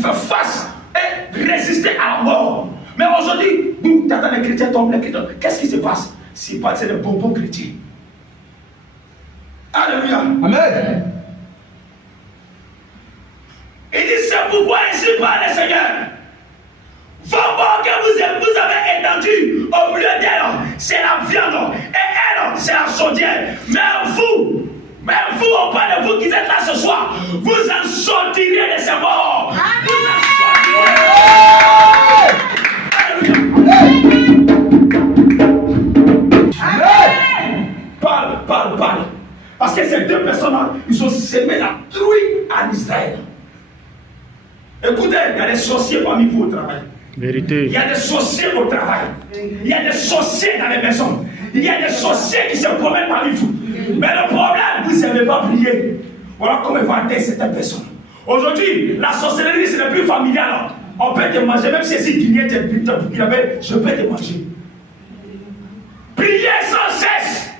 faire face et résister à la mort. Mais aujourd'hui, nous, tu attends les chrétiens tombent, les chrétiens. Qu'est-ce qui se passe? C'est des bonbons chrétiens. Alléluia. Amen. Il dit, c'est pourquoi ainsi parle le Seigneur. Vos morts que vous avez étendus au milieu d'elle, c'est la viande. Et elle, c'est la chaudière. Mais vous, on parle de vous qui êtes là ce soir, vous en sortirez de ces morts. Vous en sortirez. Parle. Parce que ces deux personnes-là, ils ont semé la truie en Israël. Écoutez, il y a des sorciers parmi vous au travail. Vérité. Il y a des sorciers au travail. Il y a des sorciers dans les maisons. Il y a des sorciers qui se promènent parmi vous. Mais le problème, vous n'aimez pas prier. Voilà comment vanter certaines personnes. Aujourd'hui, la sorcellerie, ce n'est plus familial. On peut te manger, même si c'est guigné, je peux te manger. Priez sans cesse.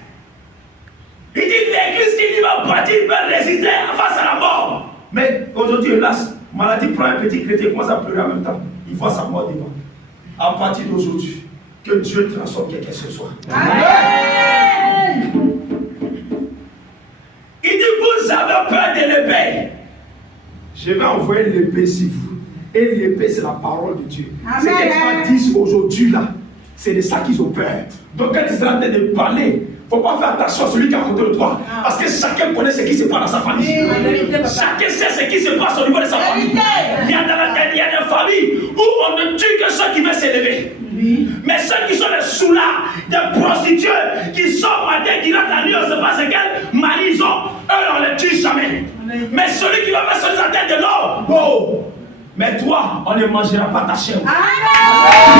Il dit l'église qui va partir peut résister face à la mort. Mais aujourd'hui, hélas, maladie prend un petit chrétien, commence à pleurer en même temps. Il voit sa mort devant. À partir d'aujourd'hui, que Dieu transforme quelqu'un ce soir. Amen. Il dit, vous avez peur de l'épée. Je vais envoyer l'épée sur vous. Et l'épée, c'est la parole de Dieu. Ce que les gens disent aujourd'hui là, c'est de ça qu'ils ont peur. Donc quand ils sont en train de parler, il ne faut pas faire attention à celui qui est à côté de toi. Parce que chacun connaît ce qui se passe dans sa famille. Chacun sait ce qui se passe au niveau de sa famille. Il y a des familles où on ne tue que ceux qui veulent s'élever. Mais ceux qui sont des soulards, des prostituées, qui sont matin, qui rentrent la nuit, on ne sait pas ce quel mari ils ont, eux on ne les tue jamais. Mais celui qui va faire sortir sa tête de l'or, oh! Mais toi, on ne mangera pas ta chair. Amen.